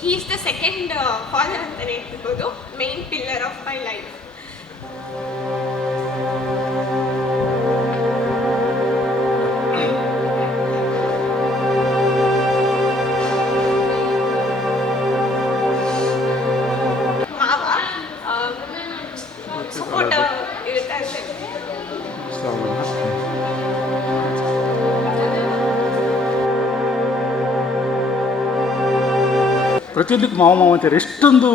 He is the second father ಅಂತಲೇ ಹೇಳ್ಬೋದು, main pillar of my life. Support ಇರುತ್ತೆ ಅಷ್ಟೇ. ಪ್ರತಿಯೊಂದಕ್ಕೆ ಮಾವ ಮಾವ ಅಂತಾರೆ. ಎಷ್ಟೊಂದು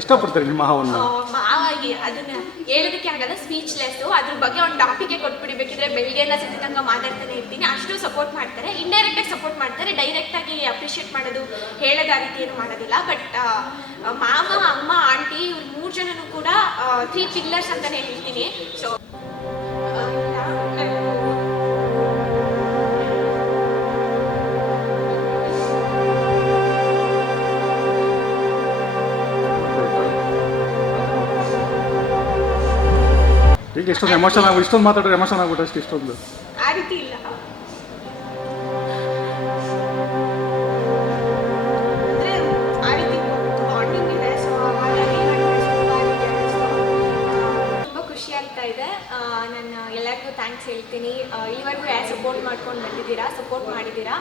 ಇಷ್ಟಪಡ್ತಾರೆ ನಿಮ್ಮ ಮಾವನ್ನು. ಮಾವಾಗಿ ಅದನ್ನ ಹೇಳೋದಕ್ಕೆ ಆಗಲ್ಲ, ಸ್ಪೀಚ್ಲೆಸ್ಸು. ಅದ್ರ ಬಗ್ಗೆ ಒಂದು ಟಾಪಿಗೆ ಕೊಟ್ಬಿಡ್ಬೇಕಿದ್ರೆ ಬೆಳಗ್ಗೆಲ್ಲ ಸಂಜೆ ತನಕ ಮಾತಾಡ್ತಾನೆ ಇರ್ತೀನಿ. ಅಷ್ಟು ಸಪೋರ್ಟ್ ಮಾಡ್ತಾರೆ. ಇಂಡೈರೆಕ್ಟಾಗಿ ಸಪೋರ್ಟ್ ಮಾಡ್ತಾರೆ, ಡೈರೆಕ್ಟಾಗಿ ಅಪ್ರಿಷಿಯೇಟ್ ಮಾಡೋದು ಹೇಳೋದು ಆ ರೀತಿ ಏನು ಮಾಡೋದಿಲ್ಲ. ಬಟ್ ಮಾವ, ಅಮ್ಮ, ಆಂಟಿ ಇವ್ರು 3 ಜನನೂ ಕೂಡ 3 ಪಿಲ್ಲರ್ಸ್ ಅಂತಲೇ ಹೇಳ್ತೀನಿ. ಸೊ ಈಗ ಎಷ್ಟೊಂದು ಎಮೋಷನ್ ಆಗ್ಬಿಟ್ಟು, ಇಷ್ಟೊಂದು ಮಾತಾಡೋರು ಎಮೋಷನ್ ಆಗ್ಬಿಟ್ಟು ಅಷ್ಟು ಇಷ್ಟೊಂದು ಆ ರೀತಿ ಇಲ್ಲ. ಅಂದರೆ ಆ ರೀತಿ ಬಾಂಡಿಂಗ್ ಇದೆ. ಸೊ ಹಾಗಾಗಿ ತುಂಬ ಖುಷಿ ಆಗ್ತಾ ಇದೆ. ನಾನು ಎಲ್ಲರಿಗೂ ಥ್ಯಾಂಕ್ಸ್ ಹೇಳ್ತೀನಿ. ಇಲ್ಲಿವರೆಗೂ ಯಾರು ಸಪೋರ್ಟ್ ಮಾಡ್ಕೊಂಡು ಬಂದಿದ್ದೀರಾ, ಸಪೋರ್ಟ್ ಮಾಡಿದ್ದೀರಾ.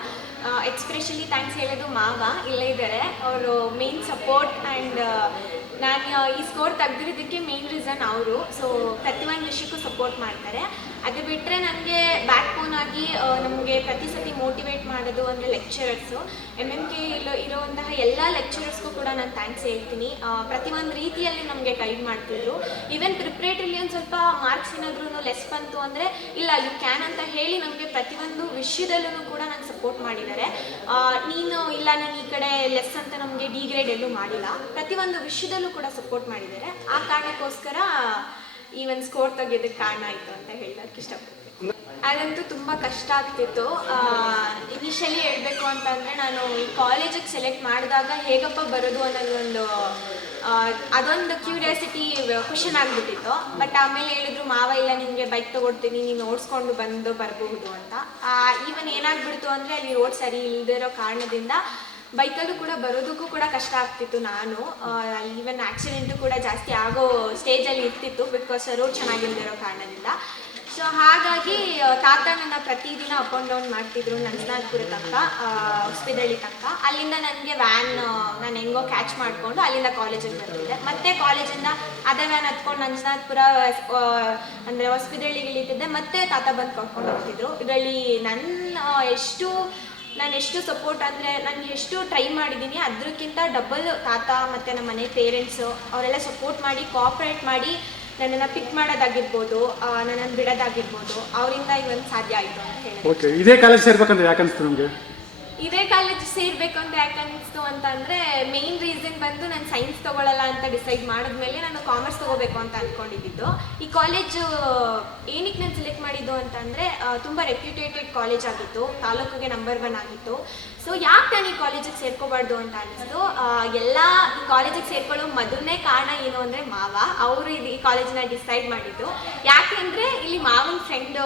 ಎಕ್ಸ್ಪ್ರೆಷಲಿ ಥ್ಯಾಂಕ್ಸ್ ಹೇಳೋದು ಮಾವ, ಇಲ್ಲೇ ಇದ್ದಾರೆ. ಅವರು ಮೇನ್ ಸಪೋರ್ಟ್. ಆ್ಯಂಡ್ ನಾನು ಈ ಸ್ಕೋರ್ ತೆಗ್ದಿರೋದಕ್ಕೆ ಮೇನ್ ರೀಸನ್ ಅವರು. ಸೊ ಪ್ರತಿಯೊಂದು ವಿಷಯಕ್ಕೂ ಸಪೋರ್ಟ್ ಮಾಡ್ತಾರೆ. ಅದು ಬಿಟ್ಟರೆ ನನಗೆ ಬ್ಯಾಕ್ ಬೋನ್ ಆಗಿ ನಮಗೆ ಪ್ರತಿ ಸತಿ ಮೋಟಿವೇಟ್ ಮಾಡೋದು ಅಂದರೆ ಲೆಕ್ಚರರ್ಸು. MMK ಇರುವಂತಹ ಎಲ್ಲ ಲೆಕ್ಚರರ್ಸ್ಗೂ ಕೂಡ ನಾನು ಥ್ಯಾಂಕ್ಸ್ ಹೇಳ್ತೀನಿ. ಪ್ರತಿಯೊಂದು ರೀತಿಯಲ್ಲಿ ನಮಗೆ ಗೈಡ್ ಮಾಡ್ತಿದ್ರು. ಈವನ್ ಪ್ರಿಪ್ರೇಟ್ರಿಲಿ ಒಂದು ಸ್ವಲ್ಪ ಮಾರ್ಕ್ಸ್ ಏನಾದ್ರೂ ಲೆಸ್ ಬಂತು ಅಂದರೆ ಇಲ್ಲ ಯು ಕ್ಯಾನ್ ಅಂತ ಹೇಳಿ ನಮಗೆ ಪ್ರತಿಯೊಂದು ವಿಷಯದಲ್ಲೂ ಕೂಡ ನಾನು ಸಪೋರ್ಟ್ ಮಾಡಿದ್ದಾರೆ. ನೀನು ಇಲ್ಲ ನಾನು ಈ ಕಡೆ ಲೆಸ್ ಅಂತ ನಮಗೆ ಡಿ ಗ್ರೇಡ್ ಎಲ್ಲೂ ಮಾಡಿಲ್ಲ, ಪ್ರತಿಯೊಂದು ವಿಷಯದಲ್ಲೂ ಕೂಡ ಸಪೋರ್ಟ್ ಮಾಡಿದ್ದಾರೆ. ಆ ಕಾರಣಕ್ಕೋಸ್ಕರ ಈ ಒಂದು ಸ್ಕೋರ್ ತೆಗೆಯೋದಕ್ಕೆ ಕಾರಣ ಆಯಿತು ಅಂತ ಹೇಳೋಕ್ಕೆ ಇಷ್ಟಪಡ್ತೀನಿ. ಅದಂತೂ ತುಂಬ ಕಷ್ಟ ಆಗ್ತಿತ್ತು. ಇನಿಷಿಯಲಿ ಹೇಳಬೇಕು ಅಂತಂದರೆ ನಾನು ಈ ಕಾಲೇಜಿಗೆ ಸೆಲೆಕ್ಟ್ ಮಾಡಿದಾಗ ಹೇಗಪ್ಪ ಬರೋದು ಅನ್ನೋದೊಂದು ಅದೊಂದು ಕ್ಯೂರಿಯಾಸಿಟಿ ಕ್ವಶನ್ ಆಗಿಬಿಟ್ಟಿತ್ತು. ಬಟ್ ಆಮೇಲೆ ಹೇಳಿದ್ರು ಮಾವ ಇಲ್ಲ ನಿನಗೆ ಬೈಕ್ ತೊಗೊಡ್ತೀನಿ, ನೀನು ಓಡಿಸ್ಕೊಂಡು ಬರಬಹುದು ಅಂತ. ಈವನ್ ಏನಾಗ್ಬಿಡ್ತು ಅಂದರೆ ಅಲ್ಲಿ ರೋಡ್ ಸರಿ ಇಲ್ಲದಿರೋ ಕಾರಣದಿಂದ ಬೈಕಲ್ಲೂ ಕೂಡ ಬರೋದಕ್ಕೂ ಕೂಡ ಕಷ್ಟ ಆಗ್ತಿತ್ತು. ನಾನು ಈವನ್ ಆಕ್ಸಿಡೆಂಟು ಕೂಡ ಜಾಸ್ತಿ ಆಗೋ ಸ್ಟೇಜಲ್ಲಿ ಇರ್ತಿತ್ತು, ಬಿಕಾಸ್ ರೋಡ್ ಚೆನ್ನಾಗಿಲ್ದಿರೋ ಕಾರಣದಿಂದ. ಸೊ ಹಾಗಾಗಿ ತಾತ ನನ್ನ ಪ್ರತಿದಿನ ಅಪ್ ಆ್ಯಂಡ್ ಡೌನ್ ಮಾಡ್ತಿದ್ರು ನಂಜನಗೂಡು ತನಕ, ಹೊಸಪೇಟೆ ತನಕ. ಅಲ್ಲಿಂದ ನನಗೆ ವ್ಯಾನ್ ನಾನು ಹೆಂಗೋ ಕ್ಯಾಚ್ ಮಾಡಿಕೊಂಡು ಅಲ್ಲಿಂದ ಕಾಲೇಜಿಗೆ ಬರ್ತಿದ್ದೆ. ಮತ್ತೆ ಕಾಲೇಜಿಂದ ಅದೇ ವ್ಯಾನ್ ಹತ್ಕೊಂಡು ನಂಜನಗೂಡ ಅಂದರೆ ಹೊಸಪೇಟೆಗೆ ಇಳಿತಿದ್ದೆ. ಮತ್ತೆ ತಾತ ಬಂದು ಕರ್ಕೊಂಡು ಹೋಗ್ತಿದ್ರು. ಇದರಲ್ಲಿ ನಾನು ಎಷ್ಟು ಸಪೋರ್ಟ್ ಅಂದರೆ ನಾನು ಎಷ್ಟು ಟ್ರೈ ಮಾಡಿದ್ದೀನಿ ಅದಕ್ಕಿಂತ ಡಬಲ್ ತಾತ ಮತ್ತು ನಮ್ಮ ಮನೆ ಪೇರೆಂಟ್ಸು ಅವರೆಲ್ಲ ಸಪೋರ್ಟ್ ಮಾಡಿ, ಕೋಆಪ್ರೇಟ್ ಮಾಡಿ ನನ್ನನ್ನು ಪಿಕ್ ಮಾಡೋದಾಗಿರ್ಬೋದು, ನನ್ನನ್ನು ಬಿಡೋದಾಗಿರ್ಬೋದು, ಅವರಿಂದ ಇವತ್ತು ಸಾಧ್ಯ ಆಯಿತು ಅಂತ ಹೇಳಿ. ಓಕೆ, ಇದೇ ಕಾಲೇಜ್ ಸೇರ್ಬೇಕಂದ್ರೆ ಯಾಕೆ ಅನಿಸ್ತು ನಿಮಗೆ? ಇದೇ ಕಾಲೇಜ್ ಸೇರಬೇಕು ಅಂತ ಯಾಕೆ ಅನ್ನಿಸ್ತು ಅಂತಂದರೆ ಮೇನ್ ರೀಸನ್ ಬಂದು ನಾನು ಸೈನ್ಸ್ ತೊಗೊಳ್ಳಲ್ಲ ಅಂತ ಡಿಸೈಡ್ ಮಾಡಿದ್ಮೇಲೆ ನಾನು ಕಾಮರ್ಸ್ ತೊಗೋಬೇಕು ಅಂತ ಅಂದ್ಕೊಂಡಿದ್ದು. ಈ ಕಾಲೇಜು ಏನಕ್ಕೆ ನಾನು ಸೆಲೆಕ್ಟ್ ಮಾಡಿದ್ದು ಅಂತಂದರೆ ತುಂಬ ರೆಪ್ಯೂಟೇಟೆಡ್ ಕಾಲೇಜ್ ಆಗಿತ್ತು, ತಾಲೂಕಿಗೆ ನಂಬರ್ 1 ಆಗಿತ್ತು. ಸೊ ಯಾಕೆ ನಾನು ಈ ಕಾಲೇಜಿಗೆ ಸೇರ್ಕೋಬಾರ್ದು ಅಂತ ಅನ್ನಿಸ್ತು. ಎಲ್ಲ ಈ ಕಾಲೇಜಿಗೆ ಸೇರ್ಕೊಳ್ಳೋ ಮೊದಲನೇ ಕಾರಣ ಏನು ಅಂದರೆ ಮಾವ. ಅವರು ಈ ಕಾಲೇಜನ್ನ ಡಿಸೈಡ್ ಮಾಡಿದ್ದು ಯಾಕೆ ಅಂದರೆ ಇಲ್ಲಿ ಮಾವನ ಫ್ರೆಂಡು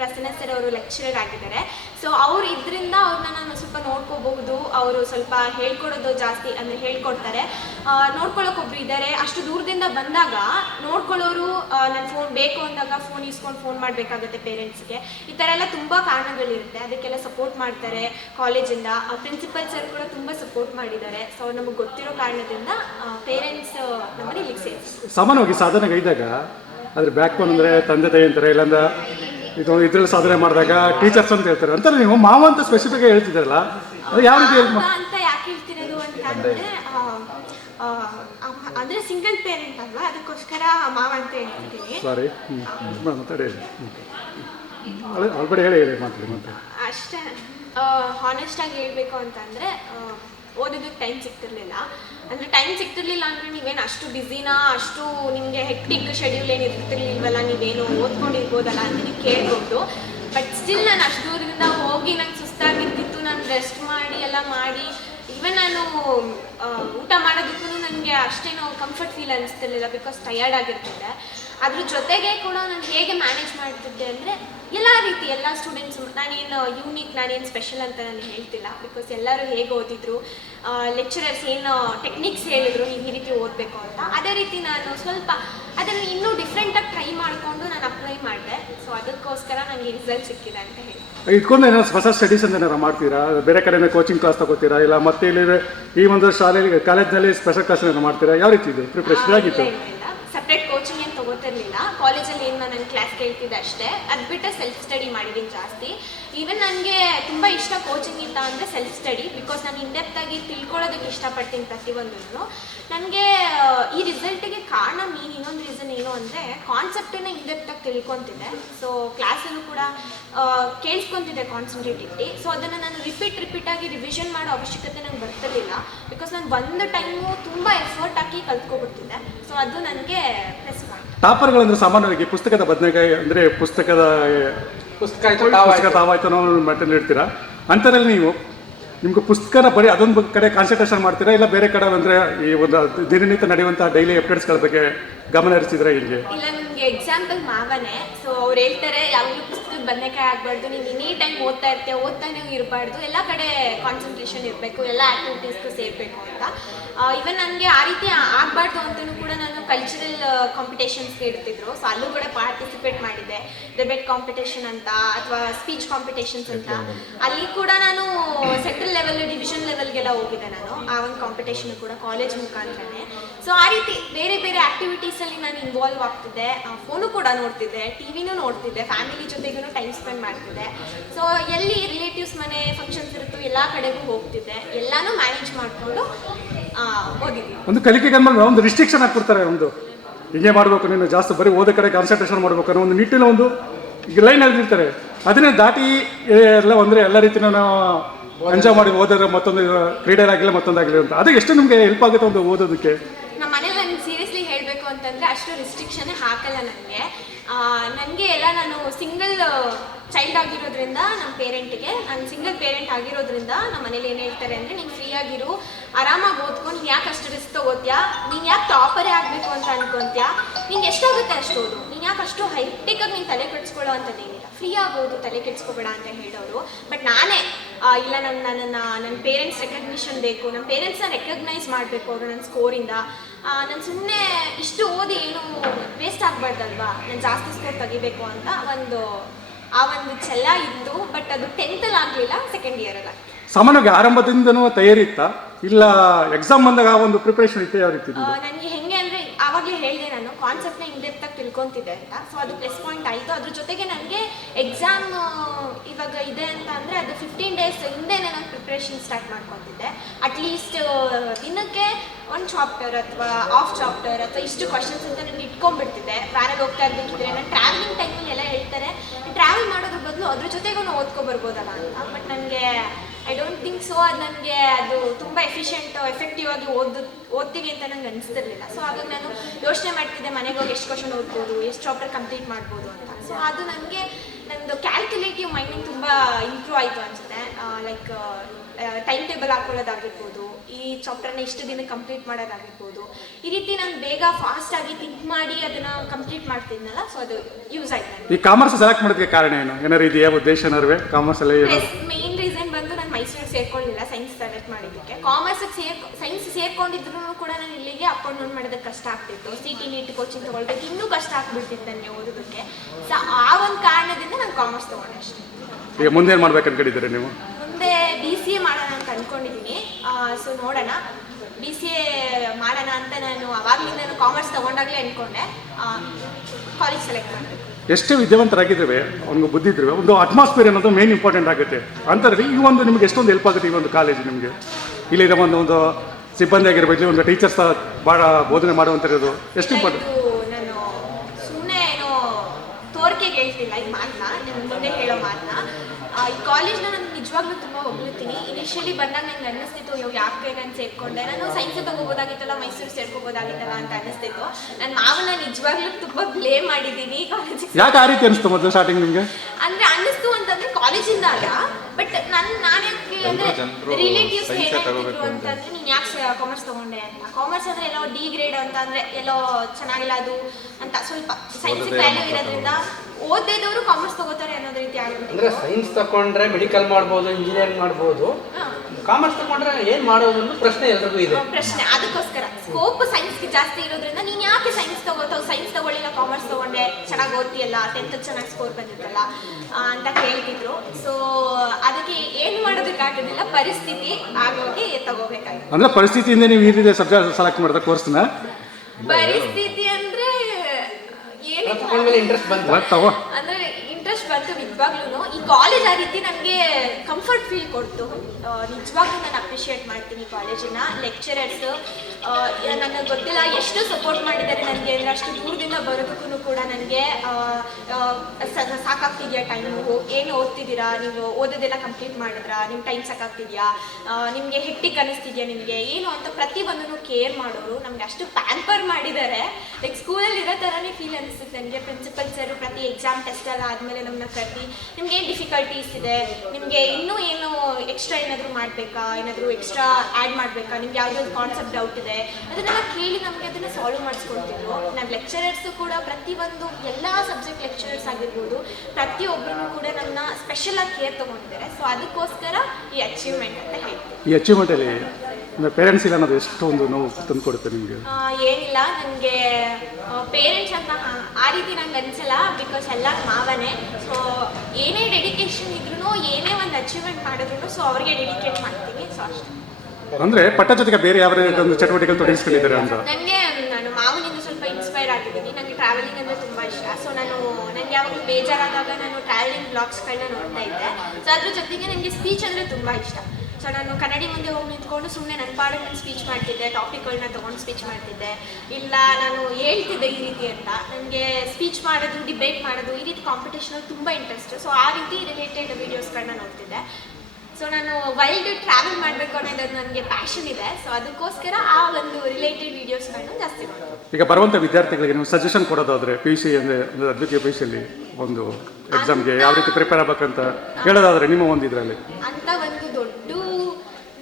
ಪ್ರಸನ್ನ ಸರ್ ಅವರು ಲೆಕ್ಚರರ್ ಆಗಿದ್ದಾರೆ. ಸೊ ಅವ್ರು ಇದರಿಂದ ಅವ್ರನ್ನ ನಾನು ಸ್ವಲ್ಪ ನೋಡ್ಕೋಬಹುದು. ಅವರು ಸ್ವಲ್ಪ ಹೇಳ್ಕೊಡೋದು ಜಾಸ್ತಿ ಅಂದರೆ ಹೇಳ್ಕೊಡ್ತಾರೆ, ನೋಡ್ಕೊಳ್ಳೋಕೊಬ್ರು ಇದ್ದಾರೆ. ಅಷ್ಟು ದೂರದಿಂದ ಬಂದಾಗ ನೋಡ್ಕೊಳ್ಳೋರು ನನ್ನ ಫೋನ್ ಬೇಕು ಅಂದಾಗ ಫೋನ್ ಇಸ್ಕೊಂಡು ಫೋನ್ ಮಾಡಬೇಕಾಗುತ್ತೆ ಪೇರೆಂಟ್ಸ್ಗೆ. ಈ ಥರ ಎಲ್ಲ ತುಂಬ ಕಾರಣಗಳಿರುತ್ತೆ, ಅದಕ್ಕೆಲ್ಲ ಸಪೋರ್ಟ್ ಮಾಡ್ತಾರೆ ಕಾಲೇಜಿಂದ. ಪ್ರಿನ್ಸಿಪಲ್ ಸರ್ ಕೂಡ ತುಂಬ ಸಪೋರ್ಟ್ ಮಾಡಿದ್ದಾರೆ. ಸೊ ನಮಗೆ ಗೊತ್ತಿರೋ ಕಾರಣದಿಂದ ಪೇರೆಂಟ್ಸ್ ನಮ್ಮನ್ನು ಇಲ್ಲಿಗೆ ಸೇರಿಸಿ. ಸಾಮಾನ್ಯವಾಗಿ ಸಾಧನೆಗೈದಾಗ ಅದ್ರ ಬ್ಯಾಕ್ ಬೋನ್ ಅಂದರೆ ತಂದೆ ತಾಯಿ ಅಂತಾರೆ, ಇಲ್ಲಾಂದ್ರೆ ಇದ್ರಲ್ಲಿ ಸಾಧನೆ ಮಾಡಿದಾಗ ಟೀಚರ್ಸ್ ಅಂತ ಹೇಳ್ತಾರೆ ಅಂತಾರೆ. ನೀವು ಮಾವ ಅಂತ ಸ್ಪೆಸಿಫಿಕ್ ಆಗಿ ಹೇಳ್ತಿದ್ದಾರಲ್ಲ, ಅದು ಯಾವ ರೀತಿ ಅಂತ ಯಾಕೆ ಹೇಳ್ತಿರೋದು ಅಂತ ಅಂದರೆ ಸಿಂಗಲ್ ಪೇರೆಂಟ್ ಅಲ್ವಾ, ಅದಕ್ಕೋಸ್ಕರ ಮಾವ ಅಂತ ಹೇಳ್ತಿದ್ದೀನಿ. ಸಾರಿ, ಮಾತಾಡಿ ಆಲ್ರೆಡಿ ಹೇಳಿ ಮಾತಾಡಿ ಅಷ್ಟೇ. ಹಾನೆಸ್ಟಾಗಿ ಹೇಳಬೇಕು ಅಂತಂದರೆ ಓದೋದಕ್ಕೆ ಟೈಮ್ ಸಿಗ್ತಿರ್ಲಿಲ್ಲ. ಅಂದರೆ ಟೈಮ್ ಸಿಗ್ತಿರ್ಲಿಲ್ಲ ಅಂದರೆ ನೀವೇನು ಅಷ್ಟು ಬ್ಯುಸಿನಾ, ಅಷ್ಟು ನಿಮಗೆ ಹೆಕ್ಟಿಕ್ ಶೆಡ್ಯೂಲ್ ಏನು ಇರ್ತಿರ್ಲಿಲ್ವಲ್ಲ, ನೀವೇನು ಓದ್ಕೊಂಡಿರ್ಬೋದಲ್ಲ ಅಂತ ನೀವು ಕೇಳ್ಬೋದು. ಬಟ್ ಸ್ಟಿಲ್ ನಾನು ಅಷ್ಟು ದೂರದಿಂದ ಹೋಗಿ ನಂಗೆ ಸುಸ್ತಾಗಿರ್ತಿತ್ತು. ನಾನು ರೆಸ್ಟ್ ಮಾಡಿ ಎಲ್ಲ ಮಾಡಿ ಈವನ್ ನಾನು ಊಟ ಮಾಡೋದಕ್ಕೂ ನನಗೆ ಅಷ್ಟೇನೋ ಕಂಫರ್ಟ್ ಫೀಲ್ ಅನಿಸ್ತಿರ್ಲಿಲ್ಲ, ಬಿಕಾಸ್ ಟಯರ್ಡ್ ಆಗಿರ್ತಿದ್ದೆ. ಅದ್ರ ಜೊತೆಗೆ ಕೂಡ ನಾನು ಹೇಗೆ ಮ್ಯಾನೇಜ್ ಮಾಡ್ತಿದ್ದೆ ಅಂದರೆ ಎಲ್ಲ ರೀತಿ ಎಲ್ಲ ಸ್ಟೂಡೆಂಟ್ಸು, ನಾನೇನು ಯೂನಿಕ್, ನಾನೇನು ಸ್ಪೆಷಲ್ ಅಂತ ನಾನು ಹೇಳ್ತಿಲ್ಲ, ಬಿಕಾಸ್ ಎಲ್ಲರೂ ಹೇಗೆ ಓದಿದ್ರು, ಲೆಕ್ಚರರ್ಸ್ ಏನು ಟೆಕ್ನಿಕ್ಸ್ ಹೇಳಿದ್ರು ನೀವು ಈ ರೀತಿ ಓದಬೇಕು ಅಂತ, ಅದೇ ರೀತಿ ನಾನು ಸ್ವಲ್ಪ ಅದನ್ನು ಇನ್ನೂ ಡಿಫ್ರೆಂಟಾಗಿ ಟ್ರೈ ಮಾಡಿಕೊಂಡು ನಾನು ಅಪ್ಲೈ ಮಾಡಿದೆ. ಸೊ ಅದಕ್ಕೋಸ್ಕರ ನನಗೆ ರಿಸಲ್ಟ್ ಸಿಕ್ಕಿದೆ ಅಂತ ಹೇಳಿ. ಇದ್ಕೊಂಡು ಏನೋ ಹೊಸ ಸ್ಟಡೀಸ್ ಅಂತ ಏನಾರು ಮಾಡ್ತೀರಾ? ಬೇರೆ ಕಡೆ ಕೋಚಿಂಗ್ ಕ್ಲಾಸ್ ತಗೋತೀರಾ, ಇಲ್ಲ ಮತ್ತೆ ಇಲ್ಲಿ ಈ ಒಂದು ಶಾಲೆಯಲ್ಲಿ ಕಾಲೇಜ್ನಲ್ಲಿ ಸ್ಪೆಷಲ್ ಕ್ಲಾಸ್ ಏನಾರು ಮಾಡ್ತೀರಾ? ಯಾವ ರೀತಿ ಇದೆ ಪ್ರಿಪ್ರೇಷನ್ ಆಗಿತ್ತು? ಸಪ್ರೇಟ್ ಕೋಚಿಂಗ್ ಏನು ತೊಗೋತಿರ್ಲಿಲ್ಲ, ಕಾಲೇಜಲ್ಲಿ ಏನು ನಾನು ಕ್ಲಾಸ್ ಕೇಳ್ತಿದ್ದೆ ಅಷ್ಟೇ. ಅದು ಬಿಟ್ಟರೆ ಸೆಲ್ಫ್ ಸ್ಟಡಿ ಮಾಡಿದ್ದೀನಿ ಜಾಸ್ತಿ. ಈವನ್ ನನಗೆ ತುಂಬ ಇಷ್ಟ ಕೋಚಿಂಗ್ ಅಂತ ಅಂದರೆ ಸೆಲ್ಫ್ ಸ್ಟಡಿ, ಬಿಕಾಸ್ ನಾನು ಇಂಡೆಪ್ತಾಗಿ ತಿಳ್ಕೊಳ್ಳೋದಕ್ಕೆ ಇಷ್ಟಪಡ್ತೀನಿ ಪ್ರತಿಯೊಂದನ್ನು. ನನಗೆ ಈ ರಿಸಲ್ಟಿಗೆ ಕಾರಣ ಇನ್ನೊಂದು ರೀಸನ್ ಏನು ಅಂದರೆ ಕಾನ್ಸೆಪ್ಟನ್ನು ಇಂಡೆಪ್ತಾಗಿ ತಿಳ್ಕೊತಿದ್ದೆ. ಸೊ ಕ್ಲಾಸಲ್ಲೂ ಕೂಡ ಕೇಳಿಸ್ಕೊತಿದ್ದೆ ಕಾನ್ಸಂಟ್ರೇಟಿವ್ಲಿ. ಸೊ ಅದನ್ನು ನಾನು ರಿಪೀಟಾಗಿ ರಿವಿಷನ್ ಮಾಡೋ ಅವಶ್ಯಕತೆ ನಂಗೆ ಬರ್ತಿರ್ಲಿಲ್ಲ, ಬಿಕಾಸ್ ನಾನು ಒಂದು ಟೈಮು ತುಂಬ ಎಫರ್ಟ್ ಹಾಕಿ ಕಲ್ತ್ಕೊಬಿಡ್ತಿದ್ದೆ. ಸೊ ಅದು ನನಗೆ ಪ್ಲಸ್ ಪಾಯಿಂಟ್. ಟಾಪರ್ಗಳಂದ್ರೆ ಸಾಮಾನ್ಯವಾಗಿ ಪುಸ್ತಕದ ಬದನೆಕಾಯಿ ಅಂದರೆ ಪುಸ್ತಕ ತಾವಾಯ್ತು ನಾವು ಮಟ್ಟಲ್ಲಿ ಇಡ್ತೀರಾ. ಅಂಥದ್ರಲ್ಲಿ ನೀವು ನಿಮ್ಗೆ ಪುಸ್ತಕನ ಬರೀ ಅದೊಂದು ಕಡೆ ಕಾನ್ಸಂಟ್ರೇಷನ್ ಮಾಡ್ತೀರಾ, ಇಲ್ಲ ಬೇರೆ ಕಡೆ ಅಂದರೆ ಈ ಒಂದು ದಿನನಿತ್ಯ ನಡೆಯುವಂಥ ಡೈಲಿ ಅಪ್ಡೇಟ್ಸ್ಗಳ ಬಗ್ಗೆ ಗಮನ ಹರಿಸಿದ್ರೆ ಹಿಂಗೆ? ಇಲ್ಲ, ನನಗೆ ಎಕ್ಸಾಂಪಲ್ ಮಾವನೇ. ಸೊ ಅವ್ರು ಹೇಳ್ತಾರೆ ಯಾವಾಗಲೂ ಪುಸ್ತಕದ ಬದನೆಕಾಯಿ ಆಗಬಾರ್ದು, ನೀನು ಎನಿ ಟೈಮ್ ಓದ್ತಾನೆ ಇರಬಾರ್ದು, ಎಲ್ಲ ಕಡೆ ಕಾನ್ಸಂಟ್ರೇಷನ್ ಇರಬೇಕು, ಎಲ್ಲ ಆ್ಯಕ್ಟಿವಿಟೀಸ್ಗೂ ಸೇರಬೇಕು ಅಂತ. ಈವನ್ ನನಗೆ ಆ ರೀತಿ ಆಗಬಾರ್ದು ಅಂತಲೂ ಕೂಡ ನಾನು ಕಲ್ಚರಲ್ ಕಾಂಪಿಟೇಷನ್ಸ್ಗೆ ಇಡ್ತಿದ್ರು. ಸೊ ಅಲ್ಲೂ ಕೂಡ ಪಾರ್ಟಿಸಿಪೇಟ್ ಮಾಡಿದ್ದೆ, ಡಿಬೇಟ್ ಕಾಂಪಿಟೇಷನ್ ಅಂತ ಅಥವಾ ಸ್ಪೀಚ್ ಕಾಂಪಿಟೇಷನ್ಸ್ ಅಂತ. ಅಲ್ಲಿ ಕೂಡ ನಾನು ಸೆಂಟ್ರಲ್ ಲೆವೆಲ್, ಡಿವಿಷನ್ ಲೆವೆಲ್ಗೆಲ್ಲ ಹೋಗಿದ್ದೆ ನಾನು. ಆ ಒಂದು ಕಾಂಪಿಟೇಷನ್ ಕೂಡ ಕಾಲೇಜ್ ಮುಖಾಂತರನೇ. ಸೊ ಆ ರೀತಿ ಬೇರೆ ಬೇರೆ ಆ್ಯಕ್ಟಿವಿಟೀಸಲ್ಲಿ ನಾನು ಇನ್ವಾಲ್ವ್ ಆಗ್ತಿದ್ದೆ. ಫೋನು ಕೂಡ ನೋಡ್ತಿದ್ದೆ, ಟಿವಿನೂ ನೋಡ್ತಿದ್ದೆ, ಫ್ಯಾಮಿಲಿ ಜೊತೆಗೂ ಟೈಮ್ ಸ್ಪೆಂಡ್ ಮಾಡ್ತಿದ್ದೆ. ಸೊ ಎಲ್ಲಿ ರಿಲೇಟಿವ್ಸ್ ಮನೆ ಫಂಕ್ಷನ್ಸ್ ಇರುತ್ತೋ ಎಲ್ಲ ಕಡೆಗೂ ಹೋಗ್ತಿದ್ದೆ. ಎಲ್ಲನೂ ಮ್ಯಾನೇಜ್ ಮಾಡಿಕೊಂಡು ಓದಿದ್ದೀನಿ. ಒಂದು ಕಲಿಕೆಗೆ ಅಂದ್ಮೇಲೆ ಒಂದು ರಿಸ್ಟ್ರಿಕ್ಷನ್ ಹಾಕ್ಬಿಡ್ತಾರೆ, ಒಂದು ಹೀಗೆ ಮಾಡಬೇಕು, ನೀನು ಜಾಸ್ತಿ ಬರೀ ಓದೋ ಕಡೆ ಕಾನ್ಸಂಟ್ರೇಷನ್ ಮಾಡ್ಬೇಕು ಅನ್ನೋ ಒಂದು ನಿಟ್ಟಿನ ಒಂದು ಲೈನ್ ಇರ್ತಾರೆ. ಅದನ್ನೇ ದಾಟಿ ಎಲ್ಲ ಅಂದರೆ ಎಲ್ಲ ರೀತಿಯೂ ನಾವು ಎಂಜಾಯ್ ಮಾಡಿ ಓದೋದ್ರೆ ಮತ್ತೊಂದು ಕ್ರೀಡೆಲಾಗಿಲ್ಲ ಮತ್ತೊಂದಾಗಿಲ್ಲ ಅಂತ. ಅದು ಎಷ್ಟು ನಿಮಗೆ ಹೆಲ್ಪ್ ಆಗುತ್ತೆ ಒಂದು ಓದೋದಕ್ಕೆ? ನಮ್ಮ ಮನೇಲಿ ನನಗೆ ಸೀರಿಯಸ್ಲಿ ಹೇಳಬೇಕು ಅಂತಂದರೆ ಅಷ್ಟು ರಿಸ್ಟ್ರಿಕ್ಷನ್ನೇ ಹಾಕಲ್ಲ ನನಗೆ. ಎಲ್ಲ ನಾನು ಸಿಂಗಲ್ ಚೈಲ್ಡ್ ಆಗಿರೋದ್ರಿಂದ ನಮ್ಮ ಪೇರೆಂಟಿಗೆ, ನಾನು ಸಿಂಗಲ್ ಪೇರೆಂಟ್ ಆಗಿರೋದ್ರಿಂದ ನಮ್ಮ ಮನೇಲಿ ಏನು ಹೇಳ್ತಾರೆ ಅಂದರೆ, ನೀನು ಫ್ರೀ ಆಗಿರು, ಆರಾಮಾಗಿ ಓದ್ಕೊಂಡು, ನೀನು ಯಾಕೆ ಅಷ್ಟು ರಿಸ್ಕ್ ತಗೋತೀಯಾ, ನೀನು ಯಾಕೆ ಟಾಪರೇ ಆಗಬೇಕು ಅಂತ ಅನ್ಕೊತೀಯಾ, ನಿಂಗೆ ಎಷ್ಟಾಗುತ್ತೆ ಅಷ್ಟು ಓದು, ನೀನು ಯಾಕೆ ಅಷ್ಟು ಹೈಟಿಕಾಗಿ ನೀನು ತಲೆ ಕೆಡಿಸ್ಕೊಳ್ಳೋ ಅಂಥದ್ದೇನಿಲ್ಲ, ಫ್ರೀ ಆಗೋದು, ತಲೆ ಕೆಡಿಸ್ಕೋಬೇಡ ಅಂತ ಹೇಳೋರು. ಬಟ್ ನಾನೇ ಇಲ್ಲ, ನನ್ನ ಪೇರೆಂಟ್ಸ್ ರೆಕಗ್ನಿಷನ್ ಬೇಕು, ನಮ್ಮ ಪೇರೆಂಟ್ಸ್ನ ರೆಕಗ್ನೈಸ್ ಮಾಡಬೇಕು ಅವರು ನನ್ನ ಸ್ಕೋರಿಂದ. ನಾನು ಸುಮ್ಮನೆ ಇಷ್ಟು ಓದಿ ಏನು ವೇಸ್ಟ್ ಆಗಬಾರ್ದಲ್ವಾ, ನಾನು ಜಾಸ್ತಿ ಸ್ಕೋರ್ ತೆಗಿಬೇಕು ಅಂತ ಆ ಒಂದು ಛಲ ಇತ್ತು. ಬಟ್ ಅದು 10th ಆಗಲಿಲ್ಲ, ಸೆಕೆಂಡ್ ಇಯರಲ್ಲಿ. ಸಾಮಾನ್ಯವಾಗಿ ಆರಂಭದಿಂದನೂ ತಯಾರಿ ಇತ್ತಾ, ಇಲ್ಲ ಎಕ್ಸಾಮ್ ಬಂದಾಗ ಆ ಒಂದು ಪ್ರಿಪ್ರೇಷನ್ ಇತ್ತು? ಯಾವ ರೀತಿ ನನಗೆ ಹೆಂಗೆ ಅಂದರೆ, ಆವಾಗಲೇ ಹೇಳಿದೆ ನಾನು ಕಾನ್ಸೆಪ್ಟ್ನ ಇಂಡೆಪ್ತಾಗಿ ತಿಳ್ಕೊತಿದ್ದೆ ಅಂತ. ಸೊ ಅದು ಪ್ಲಸ್ ಪಾಯಿಂಟ್ ಆಯಿತು. ಅದ್ರ ಜೊತೆಗೆ ನನಗೆ ಎಕ್ಸಾಮ್ ಇವಾಗ ಇದೆ ಅಂತ ಅಂದರೆ ಅದು 15 days ಹಿಂದೆನೇ ನಾನು ಪ್ರಿಪ್ರೇಷನ್ ಸ್ಟಾರ್ಟ್ ಮಾಡ್ಕೊತಿದ್ದೆ. ಅಟ್ಲೀಸ್ಟ್ ದಿನಕ್ಕೆ ಒಂದು ಚಾಪ್ಟರ್ ಅಥವಾ ಆಫ್ ಚಾಪ್ಟರ್ ಅಥವಾ ಇಷ್ಟು ಕ್ವಶನ್ಸ್ ಅಂತ ನಾನು ಇಟ್ಕೊಂಡ್ಬಿಡ್ತಿದ್ದೆ. ವ್ಯಾನಲ್ಲಿ ಹೋಗ್ತಾ ಇರಬೇಕಿದ್ರೆ ನಾನು ಟ್ರಾವೆಲಿಂಗ್ ಟೈಮಲ್ಲಿ ಎಲ್ಲ ಹೇಳ್ತಾರೆ ಟ್ರಾವೆಲ್ ಮಾಡೋದ್ರ ಬದಲು ಅದ್ರ ಜೊತೆಗೂ ನಾವು ಓದ್ಕೊಬರ್ಬೋದಲ್ಲ ಅಂತ. ಬಟ್ ನನಗೆ ಐ ಡೋಂಟ್ ಥಿಂಕ್ ಸೊ, ಅದು ತುಂಬ ಎಫೆಕ್ಟಿವ್ ಆಗಿ ಓದ್ತೀವಿ ಅಂತ ನಂಗೆ ಅನಿಸ್ತಿರ್ಲಿಲ್ಲ. ಸೊ ಹಾಗಾಗಿ ನಾನು ಯೋಚನೆ ಮಾಡ್ತಿದ್ದೆ ಮನೆಗೆ ಹೋಗಿ ಎಷ್ಟು ಕ್ವಶನ್ ಓದ್ಬೋದು, ಎಷ್ಟು ಚಾಪ್ಟರ್ ಕಂಪ್ಲೀಟ್ ಮಾಡ್ಬೋದು ಅಂತ. ಸೊ ಅದು ನನಗೆ ನಂದು ಕ್ಯಾಲ್ಕುಲೇಟಿವ್ ಮೈಂಡಿಂಗ್ ತುಂಬ ಇಂಪ್ರೂವ್ ಆಯಿತು ಅನಿಸುತ್ತೆ. ಲೈಕ್ ಟೈಮ್ ಟೇಬಲ್ ಹಾಕೊಳ್ಳೋದಾಗಿರ್ಬೋದು, ಈ ಚಾಪ್ಟರ್ನ ಇಷ್ಟು ದಿನ ಕಂಪ್ಲೀಟ್ ಮಾಡೋದಾಗಿರ್ಬೋದು, ಈ ರೀತಿ ನಾನು ಬೇಗ ಫಾಸ್ಟಾಗಿ ಥಿಂಕ್ ಮಾಡಿ ಅದನ್ನು ಕಂಪ್ಲೀಟ್ ಮಾಡ್ತಿದ್ನಲ್ಲ. ಸೊ ಅದು ಯೂಸ್ ಆಯ್ತು ನನಗೆ. ಈ ಕಾಮರ್ಸ್ ಸೆಲೆಕ್ಟ್ ಮಾಡೋದಕ್ಕೆ ಕಾರಣ ಏನು? ಏನಾರು ಇದೆಯಾ ಉದ್ದೇಶ? ಕಾಮರ್ಸಲ್ಲಿ ಮೇನ್ ರೀಸನ್ ಬಂದು ನಾನು ಮೈಸೂರಿಗೆ ಸೇರ್ಕೊಳ್ಳಿಲ್ಲ ಸೈನ್ಸ್ ಸೆಲೆಕ್ಟ್ ಮಾಡಿದ್ದಕ್ಕೆ. ಸೈನ್ಸ್ ಸೇರ್ಕೊಂಡಿದ್ರು ಕೂಡ ನಾನು ಇಲ್ಲಿಗೆ ಅಪ್ ಆ್ಯಂಡ್ ಡೌನ್ ಮಾಡೋದಕ್ಕೆ ಕಷ್ಟ ಆಗ್ತಿತ್ತು. CT ನೀಟ್ ಕೋಚಿಂಗ್ ತೊಗೊಳ್ಬೇಕು, ಇನ್ನೂ ಕಷ್ಟ ಆಗ್ಬಿಡ್ತಿತ್ತು ನನಗೆ ಓದೋದಕ್ಕೆ. ಸೊ ಆ ಒಂದು ಕಾರಣದಿಂದ ನಾನು ಕಾಮರ್ಸ್ ತೊಗೊಂಡೆ ಅಷ್ಟೇ. ಈಗ ಮುಂದೆ ಏನು ಮಾಡ್ಬೇಕು ಅನ್ಕೊಂಡಿದ್ದೀರಿ ನೀವು? ಮುಂದೆ BCA ಮಾಡೋಣ ಅಂತ ಅಂದ್ಕೊಂಡಿದ್ದೀನಿ. ಸೊ ನೋಡೋಣ, BCA ಮಾಡೋಣ ಅಂತ ನಾನು ಅವಾಗಲಿಂದ ಕಾಮರ್ಸ್ ತೊಗೊಂಡಾಗಲೇ ಅಂದ್ಕೊಂಡೆ. ಕಾಲೇಜ್ ಸೆಲೆಕ್ಟ್ ಮಾಡಬೇಕು. ಎಷ್ಟೇ ವಿದ್ಯಾವಂತರಾಗಿದ್ದೇವೆ, ಅವ್ನಿಗೆ ಬುದ್ಧಿ ಇದ್ದರೆ ಒಂದು ಅಟ್ಮಾಸ್ಫಿಯರ್ ಅನ್ನೋದು ಮೇನ್ ಇಂಪಾರ್ಟೆಂಟ್ ಆಗುತ್ತೆ. ಅಂಥದ್ರಲ್ಲಿ ಈ ಒಂದು ನಿಮ್ಗೆ ಎಷ್ಟೊಂದು ಹೆಲ್ಪ್ ಆಗುತ್ತೆ ಈ ಒಂದು ಕಾಲೇಜ್ ನಿಮಗೆ? ಇಲ್ಲಿರೋ ಒಂದು ಸಿಬ್ಬಂದಿ ಆಗಿರ್ಬೇಕು, ಒಂದು ಟೀಚರ್ಸ್ ಭಾಳ ಬೋಧನೆ ಮಾಡುವಂಥದ್ದು ಎಷ್ಟು ಇಂಪಾರ್ಟೆಂಟ್? ನಾನು ಸುಮ್ಮನೆ ಏನೋ ತೋರಿಕೆಗೆ ಹೇಳ್ತಿಲ್ಲ ಈ ಮಾತನ್ನ, ನನ್ನ ಮುಂದೆ ಹೇಳೋ ಮಾತನ್ನ. ಈ ಕಾಲೇಜ್ನ ನಾನು ನಿಜವಾಗ್ಲೂ ತುಂಬ ಹೊಗಳುತ್ತೀನಿ. ಎಸ್ಪೆಷಲಿ ಬಂದಾಗ ನಂಗೆ ಅನ್ನಿಸ್ತಿತ್ತು ಯಾಕೆ ನಾನು ಸೇರ್ಕೊಂಡೆ, ನಾನು ಸೈನ್ಸ್ ತಗೋಬೋದಾಗಿತ್ತಲ್ಲ, ಮೈಸೂರು ಸೇರ್ಕೋಬೋದಾಗಿತ್ತಲ್ಲ ಅಂತ ಅನ್ನಿಸ್ತಿತ್ತು. ನನ್ನ ಮಾವನ ನಿಜವಾಗ್ಲೂ ತುಂಬ ಬ್ಲೇಮ್ ಮಾಡಿದ್ದೀನಿ ಕಾಲೇಜಿಗೆ. ಯಾಕೆ ಆ ರೀತಿ ಅನಿಸ್ತು ಮೊದಲು ಸ್ಟಾರ್ಟಿಂಗ್ ನಿಮಗೆ? ಅಂದರೆ ಅನ್ನಿಸ್ತು ಅಂತಂದರೆ ಕಾಲೇಜಿಂದ ಅಲ್ಲ, ಬಟ್ ನಾನು ಯಾಕೆ ಅಂದರೆ ರಿಲೇಟಿವ್ಸ್ ಏನಾಗ್ತಿದ್ರು ಅಂತಂದರೆ ನೀನು ಯಾಕೆ ಕಾಮರ್ಸ್ ತೊಗೊಂಡೆ ಅಂತ. ಕಾಮರ್ಸ್ ಅಂದರೆ ಎಲ್ಲೋ ಡಿ ಗ್ರೇಡ್ ಅಂತ ಅಂದರೆ ಎಲ್ಲೋ ಚೆನ್ನಾಗಿಲ್ಲ ಅದು ಅಂತ, ಸ್ವಲ್ಪ ಸೈನ್ಸಿಗೆ ವ್ಯಾಲ್ಯೂ ಇರೋದ್ರಿಂದ ಓದಿದವರು ಕಾಮರ್ಸ್ ತಗೋತಾರೆ ಅನ್ನೋದು ರೀತಿ ಆಗಿರುತ್ತೆ. ಅಂದರೆ ಸೈನ್ಸ್ ತಗೊಂಡ್ರೆ ಮೆಡಿಕಲ್ ಮಾಡ್ಬೋದು, ಇಂಜಿನಿಯರಿಂಗ್ ಮಾಡ್ಬೋದು, ಕಾಮರ್ಸ್ ತಗೊಂಡ್ರೆ ಏನು ಮಾಡೋದು ಅನ್ನೋ ಪ್ರಶ್ನೆ ಎಲ್ರಿಗೂ ಇದೆ. ಪ್ರಶ್ನೆ ಅದಕ್ಕೋಸ್ಕರ ಸ್ಕೋಪ್ ಸೈನ್ಸ್ಗೆ ಜಾಸ್ತಿ ಇರೋದ್ರಿಂದ ನೀನು ಯಾಕೆ ಸೈನ್ಸ್ ಸೈನ್ಸ್ ತಗೊಳ್ಳಿಲ್ಲ, ಕಾಮರ್ಸ್ ತಗೊಂಡೆ, ಚೆನ್ನಾಗಿ ಓದ್ತಿಯಲ್ಲ, 10th ಚೆನ್ನಾಗಿ ಸ್ಕೋರ್ ಬಂದಿತ್ತಲ್ಲ ಅಂತ ಕೇಳ್ತಿದ್ರು. ಸೊ ಅದಕ್ಕೆ ಏನು ಮಾಡೋದಕ್ಕಾಗೋದಿಲ್ಲ, ಪರಿಸ್ಥಿತಿ ಆಗೋಗಿ ತಗೋಬೇಕಾಗಿತ್ತು. ಅಂದ್ರೆ ಪರಿಸ್ಥಿತಿಯಿಂದ ನೀವು ಈ ರೀತಿ ಸಬ್ಜೆಕ್ಟ್ ಸೆಲೆಕ್ಟ್ ಮಾಡಿದ ಕೋರ್ಸ್ನ? ಪರಿಸ್ಥಿತಿ ಅಂದ್ರೆ ಏನು ಇಂಟ್ರೆಸ್ಟ್ ಬಂತು ಅಂದ್ರೆ ಇಂಟ್ರೆಸ್ಟ್ ಬಂತು ನಿಜವಾಗ್ಲೂ. ಈ ಕಾಲೇಜ್ ಆ ರೀತಿ ನನಗೆ ಕಂಫರ್ಟ್ ಫೀಲ್ ಕೊಡ್ತು. ನಿಜವಾಗ್ಲೂ ನಾನು ಅಪ್ರಿಷಿಯೇಟ್ ಮಾಡ್ತೀನಿ ಕಾಲೇಜಿನ ಲೆಕ್ಚರರ್ಸ್. ನನಗೆ ಗೊತ್ತಿಲ್ಲ ಎಷ್ಟು ಸಪೋರ್ಟ್ ಮಾಡಿದ್ದಾರೆ ನನಗೆ ಅಂದರೆ, ಅಷ್ಟು ದೂರದಿಂದ ಬರೋದಕ್ಕೂ ಕೂಡ ನನಗೆ ಸಾಕಾಗ್ತಿದೆಯಾ ಟೈಮು, ಏನು ಓದ್ತಿದ್ದೀರಾ ನೀವು, ಓದೋದೆಲ್ಲ ಕಂಪ್ಲೀಟ್ ಮಾಡಿದ್ರಾ, ನಿಮ್ಮ ಟೈಮ್ ಸಾಕಾಗ್ತಿದೆಯಾ, ನಿಮಗೆ ಹೆಕ್ಟಿಕ್ ಅನ್ನಿಸ್ತಿದೆಯಾ ನಿಮಗೆ ಏನು ಅಂತ ಪ್ರತಿಯೊಂದನ್ನು ಕೇರ್ ಮಾಡೋರು. ನಮ್ಗೆ ಅಷ್ಟು ಪ್ಯಾಂಪರ್ ಮಾಡಿದ್ದಾರೆ. ಲೈಕ್ ಸ್ಕೂಲಲ್ಲಿ ಇರೋ ಥರನೇ ಫೀಲ್ ಅನಿಸುತ್ತೆ ನನಗೆ. ಪ್ರಿನ್ಸಿಪಲ್ ಸರ್ ಪ್ರತಿ ಎಕ್ಸಾಮ್ ಟೆಸ್ಟ್ ಎಲ್ಲ ಆದಮೇಲೆ ನಮ್ಮನ್ನ ಕರೆದಿ ನಿಮ್ಗೆ ಏನು ಡಿಫಿಕಲ್ಟೀಸ್ ಇದೆ, ನಿಮಗೆ ಇನ್ನೂ ಏನು ಎಕ್ಸ್ಟ್ರಾ ಏನಾದರೂ ಮಾಡಬೇಕಾ, ಏನಾದರೂ ಎಕ್ಸ್ಟ್ರಾ ಆ್ಯಡ್ ಮಾಡಬೇಕಾ, ನಿಮ್ಗೆ ಯಾವುದೋ ಕಾನ್ಸೆಪ್ಟ್ ಡೌಟ್ ಇದೆ ಅದನ್ನೆಲ್ಲ ಕೇಳಿ ನಮಗೆ ಅದನ್ನು ಸಾಲ್ವ್ ಮಾಡಿಸ್ಕೊಡ್ತಿದ್ರು. ನಮ್ಮ ಲೆಕ್ಚರರ್ಸು ಕೂಡ ಪ್ರತಿಯೊಂದು ಎಲ್ಲ ಸಬ್ಜೆಕ್ಟ್ ಲೆಕ್ಚರರ್ಸ್ ಆಗಿರ್ಬೋದು, ಪ್ರತಿಯೊಬ್ಬರೂ ಕೂಡ ನಮ್ಮನ್ನ ಸ್ಪೆಷಲಾಗಿ ಕೇರ್ ತೊಗೊಂಡಿದ್ದಾರೆ. ಸೊ ಅದಕ್ಕೋಸ್ಕರ ಈ ಅಚೀವ್ಮೆಂಟ್ ಅಂತ ಹೇಳ್ತೀನಿ. ಈ ಅಚೀವ್ಮೆಂಟಲ್ಲಿ ಪೇರೆಂಟ್ಸ್ ಇಲ್ಲ ಅನ್ನೋದು ಎಷ್ಟೊಂದು ನೋವು ತಂದು ಕೊಡುತ್ತೆ ನಿಮಗೆ? ಏನಿಲ್ಲ, ನನಗೆ ಪೇರೆಂಟ್ಸ್ ಅಂತ ಆ ರೀತಿ ನಂಗೆ ಅನಿಸಲ್ಲ. ಬಿಕಾಸ್ ಎಲ್ಲ ಮಾವನೇ. ಸೊ ಏನೇ ಡೆಡಿಕೇಶನ್ ಇದ್ರೂ, ಏನೇ ಒಂದು ಅಚೀವ್ಮೆಂಟ್ ಮಾಡಿದ್ರು, ಸೊ ಅವ್ರಿಗೆ ಡೆಡಿಕೇಟ್ ಮಾಡ್ತೀನಿ. ಸೊ ಅಷ್ಟೇ. ಅಂದ್ರೆ ಪಟ್ಟ ಜೊತೆಗೆ ಬೇರೆ ಯಾವ ಒಂದು ಚಟುವಟಿಕೆ ತೊಡಗಿಸ್ಕೊಂಡಿದ್ದಾರೆ ಅಂತ? ನಾನು ಮಾವನಿಂದ ಸ್ವಲ್ಪ ಇನ್ಸ್ಪೈರ್ ಆಗಿದ್ದೀನಿ. ನನಗೆ ಟ್ರಾವೆಲಿಂಗ್ ಅಂದರೆ ತುಂಬ ಇಷ್ಟ. ಸೊ ನನಗೆ ಯಾವಾಗಲೂ ಬೇಜಾರಾದಾಗ ನಾನು ಟ್ರಾವೆಲಿಂಗ್ ಬ್ಲಾಗ್ಸ್ಗಳನ್ನ ನೋಡ್ತಾ ಇದ್ದೆ. ಸೊ ಅದ್ರ ಜೊತೆಗೆ ನನಗೆ ಸ್ಪೀಚ್ ಅಂದರೆ ತುಂಬ ಇಷ್ಟ. ಸೊ ನಾನು ಕನ್ನಡಿ ಮುಂದೆ ಹೋಗಿ ನಿಂತ್ಕೊಂಡು ಸುಮ್ಮನೆ ನನ್ನ ಪಾಡಿಗೆ ನಾನು ಸ್ಪೀಚ್ ಮಾಡ್ತಿದ್ದೆ, ಟಾಪಿಕ್ಗಳನ್ನ ತೊಗೊಂಡು ಸ್ಪೀಚ್ ಮಾಡ್ತಿದ್ದೆ, ಇಲ್ಲ ನಾನು ಹೇಳ್ತಿದ್ದೆ ಈ ರೀತಿ ಅಂತ. ನನಗೆ ಸ್ಪೀಚ್ ಮಾಡೋದು, ಡಿಬೇಟ್ ಮಾಡೋದು, ಈ ರೀತಿ ಕಾಂಪಿಟೇಷನಲ್ಲಿ ತುಂಬ ಇಂಟ್ರೆಸ್ಟ್. ಸೊ ಆ ರೀತಿ ರಿಲೇಟೆಡ್ ವೀಡಿಯೋಸ್ಗಳನ್ನ ನೋಡ್ತಿದ್ದೆ. ಸೊ ನಾನು ವೈಲ್ಡ್ ಟ್ರಾವೆಲ್ ಮಾಡಬೇಕು ಅನ್ನೋದು ನನಗೆ ಪ್ಯಾಷನ್ ಇದೆ. ಸೊ ಅದಕ್ಕೋಸ್ಕರ ಆ ಒಂದು ರಿಲೇಟೆಡ್ ವೀಡಿಯೋಸ್ಗಳನ್ನ ಜಾಸ್ತಿ ನೋಡ್ತೀನಿ. ಈಗ ಬರುವಂಥ ವಿದ್ಯಾರ್ಥಿಗಳಿಗೆ ನೀವು ಸಜೆಷನ್ ಕೊಡೋದಾದರೆ, ಪಿ ಯು ಸಿ ಅಂದರೆ ದ್ವಿತೀಯ ಪಿ ಯು ಸಿಯಲ್ಲಿ ಒಂದು ಎಕ್ಸಾಮ್ಗೆ ಯಾವ ರೀತಿ ಪ್ರಿಪೇರ್ ಆಗಬೇಕಂತ ಹೇಳೋದಾದರೆ ನಿಮ್ಮ ಒಂದು ಇದರಲ್ಲಿ ಅಂತ ಒಂದು ದೊಡ್ಡ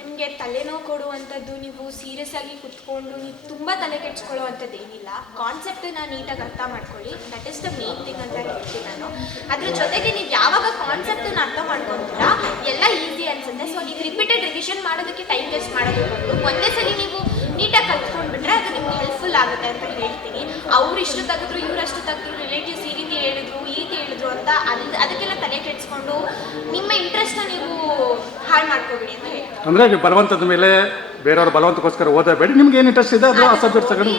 ನಿಮಗೆ ತಲೆನೋವು ಕೊಡುವಂಥದ್ದು, ನೀವು ಸೀರಿಯಸ್ ಆಗಿ ಕುತ್ಕೊಂಡು ನೀವು ತುಂಬ ತಲೆ ಕೆಡ್ಸ್ಕೊಳ್ಳುವಂಥದ್ದು ಏನಿಲ್ಲ. ಕಾನ್ಸೆಪ್ಟನ್ನ ನೀಟಾಗಿ ಅರ್ಥ ಮಾಡ್ಕೊಳ್ಳಿ, that is the main thing ಅಂತ ಹೇಳ್ತೀನಿ ನಾನು. ಅದ್ರ ಜೊತೆಗೆ ನೀವು ಯಾವಾಗ ಕಾನ್ಸೆಪ್ಟನ್ನು ಅರ್ಥ ಮಾಡ್ಕೊತೀರಾ ಎಲ್ಲ ಈಸಿ ಅನ್ಸುತ್ತೆ. ಸೊ ನೀವು ರಿಪೀಟೆಡ್ ರಿವಿಷನ್ ಮಾಡೋದಕ್ಕೆ ಟೈಮ್ ವೇಸ್ಟ್ ಮಾಡೋದು ಬದಲು ಒಂದೇ ಸರಿ ನೀವು ನೀಟಾಗಿ ಕಲ್ತ್ಕೊಂಡ್ಬಿಟ್ರೆ ಅದು ನಿಮ್ಗೆ ಹೆಲ್ಪ್ಫುಲ್ ಆಗುತ್ತೆ ಅಂತ ಹೇಳ್ತೀನಿ. ಅವ್ರು ಇಷ್ಟು ತೆಗೆದ್ರು, ಇವರಷ್ಟು ತೆಗೆದ್ರು, ರಿಲೇಟಿವ್ಸ್ ಈ ರೀತಿ ಹೇಳಿದ್ರು, ಈ ರೀತಿ ಹೇಳಿದ್ರು ಅಂತ ಅದಕ್ಕೆಲ್ಲ ತಲೆ ಕೆಡಿಸ್ಕೊಂಡು ನಿಮ್ಮ ಇಂಟ್ರೆಸ್ಟ್ನ ನೀವು ಹಾಳು ಮಾಡ್ಕೋಬೇಡಿ ಅಂತ ಹೇಳಿ. ಅಂದರೆ ನೀವು ಬಲವಂತದ ಮೇಲೆ ಬೇರೆಯವ್ರ ಬಲವಂತಕ್ಕೋಸ್ಕರ ಓದಬೇಡಿ, ನಿಮ್ಗೆ ಏನು ಇಂಟ್ರೆಸ್ಟ್ ಇದೆ ಅದು ಆ ಸಬ್ಜೆಕ್ಟ್ ತಗೊಂಡು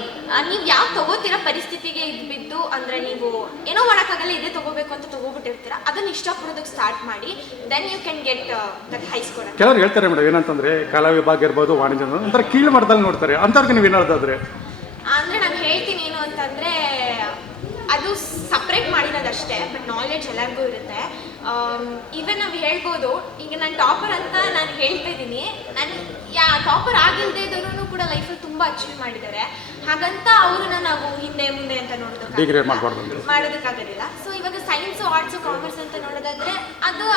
ನೀವು ಯಾವ ತಗೋತೀರಾ ಪರಿಸ್ಥಿತಿಗೆ ಬಿದ್ದು, ಅಂದರೆ ನೀವು ಏನೋ ಮಾಡೋಕ್ಕಾಗಲ್ಲ ಇದೇ ತಗೋಬೇಕು ಅಂತ ತಗೋಬಿಟ್ಟಿರ್ತೀರಾ, ಅದನ್ನ ಇಷ್ಟಪಡೋದಕ್ಕೆ ಸ್ಟಾರ್ಟ್ ಮಾಡಿ. Then you can get that high score. ಕೆಲವರು ಹೇಳ್ತಾರೆ ಮೇಡಮ್ ಏನಂತಂದ್ರೆ ಕಲಾ ವಿಭಾಗ ಇರ್ಬೋದು, ವಾಣಿಜ್ಯ ಒಂಥರ ಕೀಳು ಮಟ್ಟದಲ್ಲಿ ನೋಡ್ತಾರೆ, ಅಂಥವ್ರಿಗೆ ನೀವು ಏನಾದ್ರೆ ಅಂದರೆ ನಾನು ಹೇಳ್ತೀನಿ ಏನು ಅಂತಂದರೆ, ಅದು ಸಪ್ರೇಟ್ ಮಾಡಿರೋದಷ್ಟೇ, ಬಟ್ ನಾಲೆಡ್ಜ್ ಎಲ್ಲರಿಗೂ ಇರುತ್ತೆ. ಈವನ್ ನಾವು ಹೇಳ್ಬೋದು, ಈಗ ನಾನು ಟಾಪರ್ ಅಂತ ನಾನು ಹೇಳ್ತಾ ಇದ್ದೀನಿ, ನಾನು ಟಾಪರ್ ಆಗಿಲ್ಲದೆ ಇದ್ದವರು ಕೂಡ ಲೈಫಲ್ಲಿ ತುಂಬ ಅಚೀವ್ ಮಾಡಿದ್ದಾರೆ. ಹಾಗಂತ ಅವ್ರನ್ನ ನಾವು ಹಿಂದೆ ಮುಂದೆ ಅಂತ ಮಾಡೋದಕ್ಕಾಗೋದಿಲ್ಲ. ಸೊ ಇವಾಗ ಸೈನ್ಸು, ಆರ್ಟ್ಸು, ಕಾಮರ್ಸ್ ಅಂತ ನೋಡೋದಾದ್ರೆ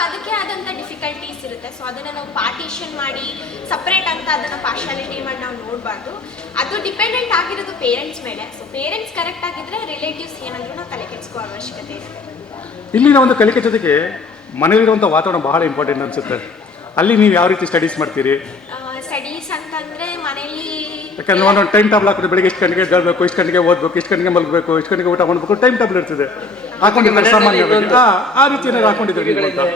ಅದಕ್ಕೆ ಆದಂಥ ಡಿಫಿಕಲ್ಟೀಸ್ ಇರುತ್ತೆ. ಸೊ ಅದನ್ನು ನಾವು ಪಾರ್ಟಿಷನ್ ಮಾಡಿ ಸಪ್ರೇಟ್ ಅಂತ ಅದನ್ನು ಪಾರ್ಶಾಲಿಟಿ ಮಾಡಿ ನಾವು ನೋಡಬಾರ್ದು. ಅದು ಡಿಪೆಂಡೆಂಟ್ ಆಗಿರೋದು ಪೇರೆಂಟ್ಸ್ ಮೇಲೆ. ಸೊ ಪೇರೆಂಟ್ಸ್ ಕರೆಕ್ಟ್ ಆಗಿದ್ರೆ ರಿಲೇಟಿವ್ಸ್ ಏನಾದರೂ ನಾವು ತಲೆ ಕೆಡಿಸ್ಕೋ ಅವಶ್ಯಕತೆ ಇದೆ. ಇಲ್ಲಿನ ಒಂದು ಕಲಿಕೆ ಜೊತೆಗೆ ಮನೆಯಲ್ಲಿರುವಂಥ ವಾತಾವರಣ ಬಹಳ ಇಂಪಾರ್ಟೆಂಟ್ ಅನಿಸುತ್ತೆ. ಅಲ್ಲಿ ನೀವು ಯಾವ ರೀತಿ ಸ್ಟಡೀಸ್ ಮಾಡ್ತೀರಿ? ಸ್ಟಡೀಸ್ ಅಂತಂದರೆ ಮನೇಲಿ ಯಾಕಂದ್ರೆ ಒಂದೊಂದು ಟೈಮ್ ಟೇಬಲ್ ಹಾಕಿದ್ರೆ ಬೆಳಿಗ್ಗೆ ಇಷ್ಟು ಗಂಟೆಗೆ ಎದ್ದೇಳಬೇಕು, ಇಷ್ಟು ಗಂಟೆಗೆ ಓದಬೇಕು, ಇಷ್ಟು ಗಂಟೆಗೆ ಮಲಗಬೇಕು, ಇಷ್ಟು ಗಂಟೆಗೆ ಊಟ ಮಾಡಬೇಕು, ಟೈಮ್ ಟೇಬಲ್ ಇರ್ತದೆ. ಹಾಕೊಂಡಿದ್ದಾರೆ ಸಾಮಾನ್ಯ ಆ ರೀತಿ ಏನಾದ್ರು ಹಾಕೊಂಡಿದ್ದೀರಿ ನೀವು?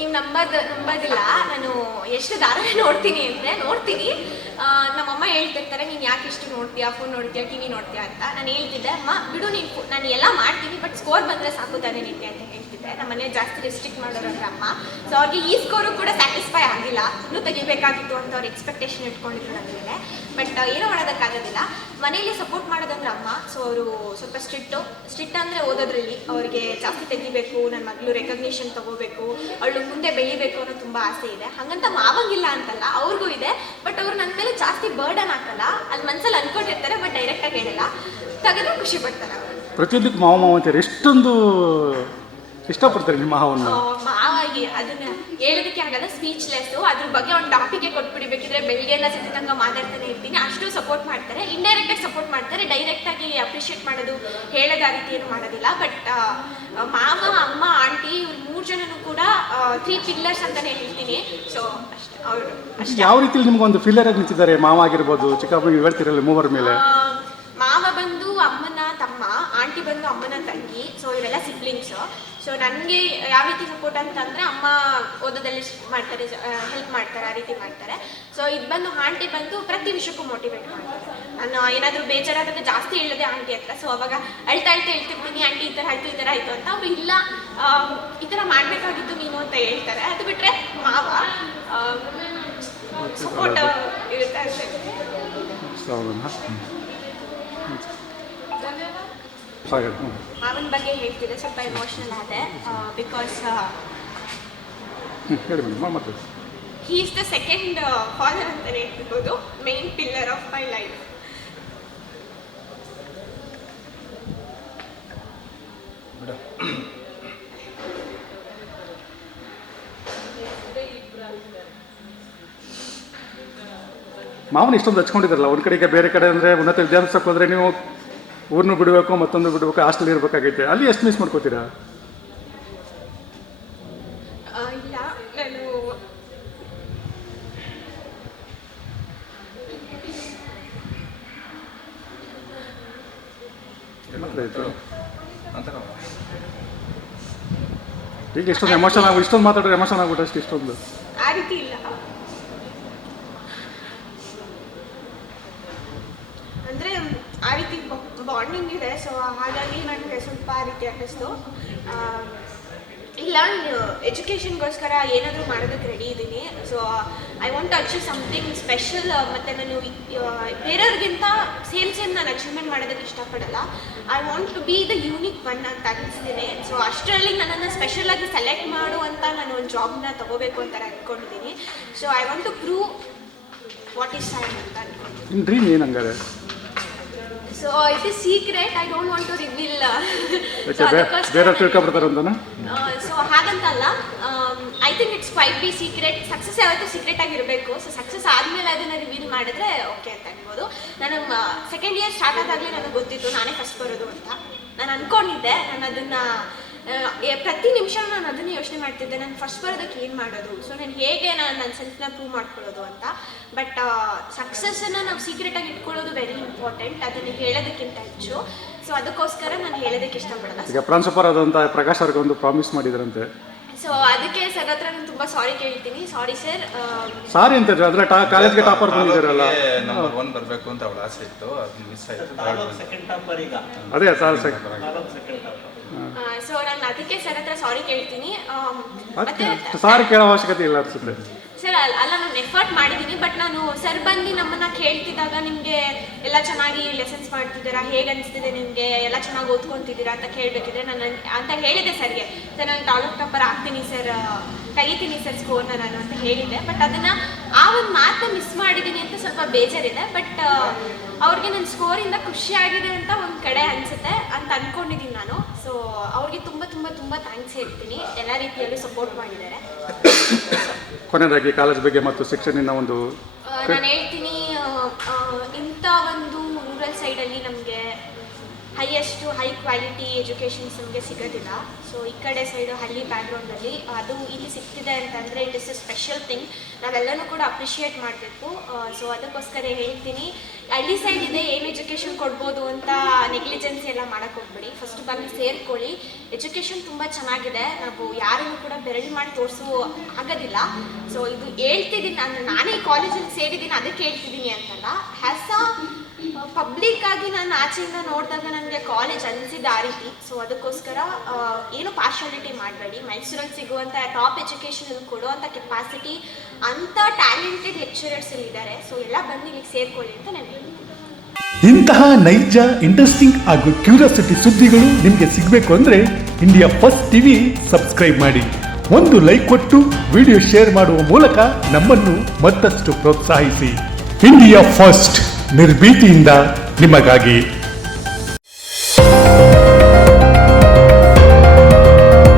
ನೀವು ನಂಬೋದಿಲ್ಲ, ನಾನು ಎಷ್ಟು ಧಾರಾವಾಹಿ ನೋಡ್ತೀನಿ ಅಂದರೆ ನೋಡ್ತೀನಿ. ನಮ್ಮಮ್ಮ ಹೇಳ್ತಿರ್ತಾರೆ, ನೀನು ಯಾಕೆ ಇಷ್ಟು ನೋಡ್ತೀಯಾ, ಫೋನ್ ನೋಡ್ತೀಯಾ, ಟಿ ವಿ ನೋಡ್ತೀಯಾ ಅಂತ. ನಾನು ಹೇಳ್ತಿದ್ದೆ, ಅಮ್ಮ ಬಿಡು ನೀನು, ನಾನು ಎಲ್ಲ ಮಾಡ್ತೀನಿ, ಬಟ್ ಸ್ಕೋರ್ ಬಂದರೆ ಸಾಕು ತಾನೇ ನಿಂತೆ ಅಂತ ಹೇಳ್ತಿದ್ದೆ. ನಮ್ಮ ಮನೆ ಜಾಸ್ತಿ ರೆಸ್ಟ್ರಿಕ್ಟ್ ಮಾಡೋರಂದ್ರೆ ಅಮ್ಮ. ಸೊ ಅವ್ರಿಗೆ ಈ ಸ್ಕೋರು ಕೂಡ ಸ್ಯಾಟಿಸ್ಫೈ ಆಗಿಲ್ಲ, ಇನ್ನೂ ತೆಗಿಬೇಕಾಗಿತ್ತು ಅಂತ ಅವ್ರು ಎಕ್ಸ್ಪೆಕ್ಟೇಷನ್ ಇಟ್ಕೊಂಡಿದ್ರು ನನ್ನ ಮೇಲೆ. ಬಟ್ ಏನೂ ಮಾಡೋದಕ್ಕಾಗೋದಿಲ್ಲ. ಮನೇಲಿ ಸಪೋರ್ಟ್ ಮಾಡೋದಂದ್ರೆ ಅಮ್ಮ. ಸೊ ಅವರು ಸ್ವಲ್ಪ ಸ್ಟ್ರಿಕ್ಟ್ ಅಂದರೆ ಓದೋದ್ರಲ್ಲಿ ಅವ್ರಿಗೆ ಜಾಸ್ತಿ ತೆಗಿಬೇಕು, ನನ್ನ ಮಗಳು ರೆಕಗ್ನಿಷನ್ ತೊಗೋಬೇಕು, ಅವಳು ಮುಂದೆ ಬೆಳಿಬೇಕು ಅನ್ನೋ ತುಂಬ ಆಸೆ ಇದೆ. ಹಾಗಂತ ಮಾವಂಗಿಲ್ಲ ಅಂತಲ್ಲ, ಅವ್ರಿಗೂ ಇದೆ. ಬಟ್ ಅವ್ರು ನನ್ನ ಮೇಲೆ ಜಾಸ್ತಿ ಬರ್ಡನ್ ಹಾಕಲ್ಲ. ಅಲ್ಲಿ ಮನಸ್ಸಲ್ಲಿ ಅಂದ್ಕೊಂಡಿರ್ತಾರೆ, ಬಟ್ ಡೈರೆಕ್ಟಾಗಿ ಹೇಳಲ್ಲ. ತೆಗೆದ್ರೆ ಖುಷಿ ಪಡ್ತಾರೆ ಅವರು. ಪ್ರತಿಯೊಂದಕ್ಕೂ ಮಾವ ಅಂತಾರೆ, ಎಷ್ಟೊಂದು ಇಷ್ಟಪಡ್ತಾರೆ ನಿಮ್ಮ ಮಾವನ್ನು. ಮಾವಾಗಿ ಅದನ್ನ ಹೇಳೋದಕ್ಕೆ ಆಗಲ್ಲ, ಸ್ಪೀಚ್ಲೆಸ್ಸು. ಅದ್ರ ಬಗ್ಗೆ ಒಂದು ಟಾಪಿಕ್ಗೆ ಕೊಟ್ಬಿಡಿಬೇಕಿದ್ರೆ ಬೆಳಗ್ಗೆಲ್ಲ ಸಂಜೆ ತನಕ ಮಾತಾಡ್ತಾನೆ ಇರ್ತೀನಿ. ಅಷ್ಟು ಸಪೋರ್ಟ್ ಮಾಡ್ತಾರೆ. ಇಂಡೈರೆಕ್ಟಾಗಿ ಸಪೋರ್ಟ್ ಮಾಡ್ತಾರೆ, ಡೈರೆಕ್ಟಾಗಿ ಅಪ್ರಿಷಿಯೇಟ್ ಮಾಡೋದು, ಹೇಳೋದು ಆ ರೀತಿ ಏನು ಮಾಡೋದಿಲ್ಲ. ಬಟ್ ಮಾವ, ಅಮ್ಮ, ಆಂಟಿ ಇವ್ರು 3 ಜನನೂ ಕೂಡ 3 ಪಿಲ್ಲರ್ಸ್ ಅಂತಲೇ ಹೇಳ್ತೀನಿ. ಸೊ ಅಷ್ಟೇ ಅವರು. ಯಾವ ರೀತಿಲಿ ನಿಮ್ಗೊಂದು ಫಿಲ್ಲರ್ ಆಗಿ ನಿಂತಿದ್ದಾರೆ ಮಾವ ಆಗಿರ್ಬೋದು, ಚಿಕ್ಕಪ್ಪನಿಗೆ ಹೇಳ್ತಿರಲ್ಲ ಮೂವರ ಮೇಲೆ? ಮಾವ ಬಂದು ಅಮ್ಮನ ತಮ್ಮ, ಆಂಟಿ ಬಂದು ಅಮ್ಮನ ತಂಗಿ. ಸೊ ಇವರೆಲ್ಲ ಸಿಬ್ಲಿಂಗ್ಸು. ಸೊ ನನಗೆ ಯಾವ ರೀತಿ ಸಪೋರ್ಟ್ ಅಂತಂದರೆ ಅಮ್ಮ ಓದೋದಲ್ಲಿ ಮಾಡ್ತಾರೆ, ಹೆಲ್ಪ್ ಮಾಡ್ತಾರೆ, ಆ ರೀತಿ ಮಾಡ್ತಾರೆ. ಸೊ ಇದು ಬಂದು ಆಂಟಿ ಬಂದು ಪ್ರತಿ ವಿಷಯಕ್ಕೂ ಮೋಟಿವೇಟ್ ಮಾಡ್ತಾರೆ. ನಾನು ಏನಾದರೂ ಬೇಜಾರಾದಾಗ ಜಾಸ್ತಿ ಹೇಳೋದೆ ಆಂಟಿ ಹತ್ರ. ಸೊ ಅವಾಗ ಅಳ್ತಾ ಹೇಳ್ತಿರ್ತೀನಿ, ಆಂಟಿ ಈ ಥರ ಆಯಿತು ಅಂತ. ಅವರು ಇಲ್ಲ, ಈ ಥರ ಮಾಡಬೇಕಾಗಿತ್ತು ನೀನು ಅಂತ ಹೇಳ್ತಾರೆ. ಅದು ಬಿಟ್ಟರೆ ಮಾವ ಸಪೋರ್ಟ್ ಇರುತ್ತೆ ಅಷ್ಟೇ. ಮಾವನ ಬಗ್ಗೆ ಹೇಳ್ತಿದ್ದೆ, ಸ್ವಲ್ಪ ಎಮೋಷನಲ್ ಆದೆ. Because he is the second father ಅಂತಲೇ ಹೇಳ್ಬೋದು, main pillar of my life. ಮಾವನ ಇಷ್ಟೊಂದು ಹಚ್ಕೊಂಡಿದ್ರಲ್ಲ, ಒಂದು ಕಡೆಗೆ ಬೇರೆ ಕಡೆ ಅಂದರೆ ಉನ್ನತ ವಿದ್ಯಾಭ್ಯಾಸಕ್ಕೆ ಹೋದರೆ ನೀವು ಊರನ್ನು ಬಿಡಬೇಕು, ಮತ್ತೊಂದು ಬಿಡಬೇಕು, ಹಾಸ್ಟೆಲ್ ಇರಬೇಕಾಗೈತೆ. ಅಲ್ಲಿ ಎಷ್ಟು ಮಿಸ್ ಮಾಡ್ಕೋತೀರಾ? ಇಲ್ಲ, ನಾನು ಈಗ ಇಷ್ಟೊಂದು ಎಮೋಷನ್ ಆಗಿ, ಇಷ್ಟೊಂದು ಮಾತಾಡಿದ್ರೆ ಎಮೋಷನ್ ಆಗ್ಬಿಟ್ಟು ಅಷ್ಟು ಇಷ್ಟೊಂದು ಆ ರೀತಿ ಇಲ್ಲ. ಅಂದರೆ ಆ ರೀತಿ ಬಾಂಡಿಂಗ್ ಇದೆ. ಸೊ ಹಾಗಾಗಿ ನನಗೆ ಸ್ವಲ್ಪ ಆ ರೀತಿ ಅನ್ನಿಸ್ತು. ಇಲ್ಲ, ಎಜುಕೇಷನ್ಗೋಸ್ಕರ ಏನಾದರೂ ಮಾಡೋದಕ್ಕೆ ರೆಡಿ ಇದ್ದೀನಿ. So I want to achieve something special. ಮತ್ತು ನಾನು ಬೇರೆಯವ್ರಿಗಿಂತ ಸೇಮ್ ನಾನು ಅಚೀವ್ಮೆಂಟ್ ಮಾಡೋದಕ್ಕೆ ಇಷ್ಟಪಡಲ್ಲ. I want to be the unique one ಅಂತ ಅನ್ನಿಸ್ತೀನಿ. ಸೊ ಅಷ್ಟರಲ್ಲಿ ನನ್ನನ್ನು ಸ್ಪೆಷಲಾಗಿ ಸೆಲೆಕ್ಟ್ ಮಾಡುವಂಥ ನಾನು ಒಂದು ಜಾಬ್ನ ತೊಗೋಬೇಕು ಅಂತ ಅಂದ್ಕೊಂಡಿದ್ದೀನಿ. So I want to prove what is sign ಅಂತ ಅಂದ್ಕೊಂಡಿದ್ದೀನಿ. ನಿಮ್ಮ ಡ್ರೀಮ್ ಏನು ಹಂಗಾರೆ? So it is secret, I don't want to reveal. ಬೇರೆ ತಿಳ್ಕೊಬಿಡ್ತಾರೆ ಅಂತನಾ? ಸೊ ಹಾಗಂತಲ್ಲ, I think it's quite be secret. Success ಯಾವತ್ತೂ ಸೀಕ್ರೆಟ್ ಆಗಿರಬೇಕು. ಸೊ ಸಕ್ಸಸ್ ಆದಮೇಲೆ ಅದನ್ನು ರಿವೀಲ್ ಮಾಡಿದ್ರೆ ಓಕೆ ಅಂತ ಅನ್ಬೋದು. ನಾನು ಸೆಕೆಂಡ್ ಇಯರ್ ಸ್ಟಾರ್ಟ್ ಆದಾಗಲೇ ನನಗೆ ಗೊತ್ತಿತ್ತು ನಾನೇ ಫಸ್ಟ್ ಬರೋದು ಅಂತ. ನಾನು ಅಂದ್ಕೊಂಡಿದ್ದೆ. ನಾನು ಅದನ್ನು ಪ್ರತಿ ನಿಮಿಷ ನಾನು ಅದನ್ನೇ ಯೋಚನೆ ಮಾಡ್ತಿದ್ದೆ, ನಾನು ಫಸ್ಟ್ ಬರೋದಕ್ಕೆ ಏನು ಮಾಡೋದು, ಸೊ ನಾನು ಹೇಗೆ ನನ್ನ ಸೆಲ್ಫ್ನ ಪ್ರೂವ್ ಮಾಡ್ಕೊಳ್ಳೋದು ಅಂತ. ಬಟ್ ಸಕ್ಸಸ್ಸನ್ನು ನಾವು ಸೀಕ್ರೆಟಾಗಿ ಇಟ್ಕೊಳ್ಳೋದು ವೆರಿ ಇಂಪಾರ್ಟೆಂಟ್, ಅದನ್ನು ಹೇಳೋದಕ್ಕಿಂತ ಹೆಚ್ಚು. ಸೊ ಅದಕ್ಕೋಸ್ಕರ ನಾನು ಹೇಳೋದಕ್ಕೆ ಇಷ್ಟಪಡಲ್ಲ. ಈಗ ಪ್ರಾಂಶುಪಾರ ಆದಂಥ ಪ್ರಕಾಶ್ ಅವ್ರಿಗೆ ಒಂದು ಪ್ರಾಮಿಸ್ ಮಾಡಿದ್ರಂತೆ. ಸೊ ಅದಕ್ಕೆ ಸರ್ ಹತ್ರ ನಾನು ತುಂಬ ಸಾರಿ ಕೇಳ್ತೀನಿ. Sorry sir. ಸಾರಿ ಅಂತ ಅದ್ರ ಕಾಲೇಜ್ಗೆ ಟಾಪರ್ ಬಂದಿದ್ದಾರಲ್ಲ, ನಂಬರ್ 1 ಬರಬೇಕು ಅಂತ ಅವಳ ಆಸೆ ಇತ್ತು, ಅದು ಮಿಸ್ ಆಯಿತು. ಅದೇ ಸರ್ ಸೊ ನಾನು ಅದಕ್ಕೆ ಸರ್ ಹತ್ರ ಸಾರಿ ಕೇಳ್ತೀನಿ. ಮತ್ತೆ ಸಾರಿ ಕೇಳೋ ಅವಶ್ಯಕತೆ ಇಲ್ಲ ಅನ್ಸುತ್ತೆ ಸರ್. ಅಲ್ಲ, ನಾನು ಎಫರ್ಟ್ ಮಾಡಿದ್ದೀನಿ. ಬಟ್ ನಾನು ಸರ್ ಬಂದು ನಮ್ಮನ್ನ ಕೇಳ್ತಿದ್ದಾಗ ನಿಮಗೆ ಎಲ್ಲ ಚೆನ್ನಾಗಿ ಲೆಸನ್ಸ್ ಮಾಡ್ತಿದ್ದೀರಾ, ಹೇಗೆ ಅನಿಸ್ತಿದೆ ನಿಮಗೆ, ಎಲ್ಲ ಚೆನ್ನಾಗಿ ಓದ್ಕೊತಿದ್ದೀರಾ ಅಂತ ಕೇಳಬೇಕಿದ್ರೆ ನಾನು ಅಂತ ಹೇಳಿದೆ ಸರ್ಗೆ. ಸರ್ ನಾನು ತಾಲೂಕ್ ಟಾಪರ್ ಆಗ್ತೀನಿ ಸರ್, ತೆಗಿತೀನಿ ಸರ್ ಸ್ಕೋರ್ನ ನಾನು ಅಂತ ಹೇಳಿದ್ದೆ. ಬಟ್ ಅದನ್ನು ಆ ಒಂದು ಮಾತನ್ನ ಮಿಸ್ ಮಾಡಿದ್ದೀನಿ ಅಂತ ಸ್ವಲ್ಪ ಬೇಜಾರಿದೆ. ಬಟ್ ಅವ್ರಿಗೆ ನನ್ನ ಸ್ಕೋರಿಂದ ಖುಷಿಯಾಗಿದೆ ಅಂತ ಒಂದು ಕಡೆ ಅನಿಸುತ್ತೆ ಅಂತ ಅಂದ್ಕೊಂಡಿದ್ದೀನಿ ನಾನು. ಸೊ ಅವ್ರಿಗೆ ತುಂಬ ತುಂಬ ತುಂಬ ಥ್ಯಾಂಕ್ಸ್ ಹೇಳ್ತೀನಿ, ಎಲ್ಲ ರೀತಿಯಲ್ಲೂ ಸಪೋರ್ಟ್ ಮಾಡಿದ್ದಾರೆ. ಕೊನೆಯದಾಗಿ ಕಾಲೇಜ್ ಬಗ್ಗೆ ಮತ್ತು ಶಿಕ್ಷಣ ಒಂದು ನಾನು ಹೇಳ್ತೀನಿ, ಇಂಥ ಒಂದು ರೂರಲ್ ಸೈಡಲ್ಲಿ ನಮಗೆ ಹೈ ಕ್ವಾಲಿಟಿ ಎಜುಕೇಷನ್ಸ್ ನಮಗೆ ಸಿಗೋದಿಲ್ಲ. ಸೊ ಈ ಕಡೆ ಸೈಡು ಹಳ್ಳಿ ಬ್ಯಾಕ್ಗ್ರೌಂಡಲ್ಲಿ ಅದು ಇಲ್ಲಿ ಸಿಗ್ತಿದೆ ಅಂತಂದರೆ it is a special thing. ನಾವೆಲ್ಲನೂ ಕೂಡ ಅಪ್ರಿಷಿಯೇಟ್ ಮಾಡಬೇಕು. ಸೊ ಅದಕ್ಕೋಸ್ಕರ ಹೇಳ್ತೀನಿ, ಹಳ್ಳಿ ಸೈಡ್ ಇದೆ, ಏನು ಎಜುಕೇಷನ್ ಕೊಡ್ಬೋದು ಅಂತ ನೆಗ್ಲಿಜೆನ್ಸಿ ಎಲ್ಲ ಮಾಡೋಕ್ಕೆ ಹೋಗ್ಬೇಡಿ. ಫಸ್ಟ್ ಬಂದು ಸೇರ್ಕೊಳ್ಳಿ. ಎಜುಕೇಷನ್ ತುಂಬ ಚೆನ್ನಾಗಿದೆ, ನಾವು ಯಾರನ್ನು ಕೂಡ ಬೆರಳು ಮಾಡಿ ತೋರಿಸೋ ಆಗೋದಿಲ್ಲ. ಸೊ ಇದು ಹೇಳ್ತಿದ್ದೀನಿ, ನಾನೇ ಕಾಲೇಜಲ್ಲಿ ಸೇರಿದ್ದೀನಿ ಅದಕ್ಕೆ ಹೇಳ್ತಿದ್ದೀನಿ ಅಂತಲ್ಲ. ಹ್ಯಾಸ್ ಅ ಪಬ್ಲಿಕ್ ಆಗಿ ನಾನು ಆಚೆಯಿಂದ ನೋಡಿದಾಗ ನನಗೆ ಕಾಲೇಜ್ ಅನಿಸಿದ್ದು ಆ ರೀತಿ. ಸೊ ಅದಕ್ಕೋಸ್ಕರ ಏನು ಪಾರ್ಶಾಲಿಟಿ ಮಾಡಬೇಡಿ. ಮೈಸೂರಲ್ಲಿ ಸಿಗುವಂಥ ಟಾಪ್ ಎಜುಕೇಷನ್ ಕೊಡುವಂಥ ಕೆಪಾಸಿಟಿ ಅಂಥ ಟ್ಯಾಲೆಂಟೆಡ್ ಲೆಕ್ಚರರ್ಸ್ ಇದ್ದಾರೆ. ಸೊ ಎಲ್ಲ ಬಂದು ಇಲ್ಲಿಗೆ ಸೇರ್ಕೊಳ್ಳಿ ಅಂತ ನಾನು ಹೇಳ್ತೀನಿ. ಇಂತಹ ನೈಜ ಇಂಟ್ರೆಸ್ಟಿಂಗ್ ಹಾಗೂ ಕ್ಯೂರಿಯಾಸಿಟಿ ಸುದ್ದಿಗಳು ನಿಮಗೆ ಸಿಗಬೇಕು ಅಂದರೆ ಇಂಡಿಯಾ ಫಸ್ಟ್ ಟಿವಿ ಸಬ್ಸ್ಕ್ರೈಬ್ ಮಾಡಿ. ಒಂದು ಲೈಕ್ ಕೊಟ್ಟು ವಿಡಿಯೋ ಶೇರ್ ಮಾಡುವ ಮೂಲಕ ನಮ್ಮನ್ನು ಮತ್ತಷ್ಟು ಪ್ರೋತ್ಸಾಹಿಸಿ. ಇಂಡಿಯಾ ಫಸ್ಟ್, ನಿರ್ಭೀತಿಯಿಂದ ನಿಮಗಾಗಿ.